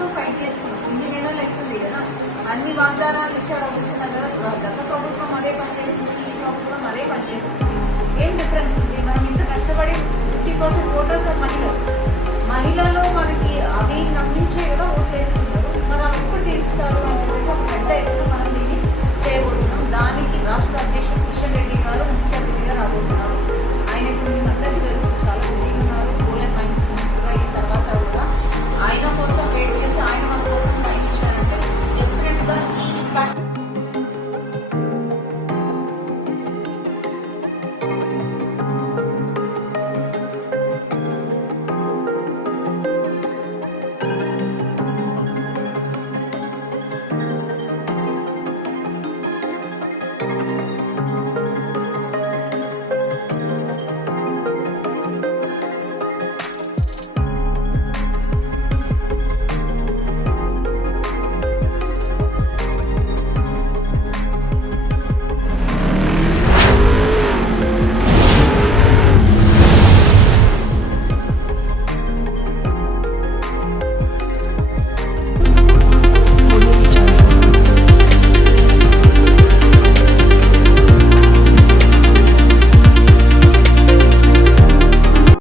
కోసం ఫైట్ చేస్తున్నాం. ఇన్ని నెలలు అవుతుంది కదా, అన్ని వాగ్దానాలు ఇచ్చారు అవసరం కదా. గత ప్రభుత్వం అదే పనిచేస్తుంది, ఈ ప్రభుత్వం అదే పనిచేస్తుంది. ఏం డిఫరెన్స్ ఉంది? మనం ఇంత కష్టపడి 50% ఓటర్స్ మహిళలు, మహిళలు మనకి అవి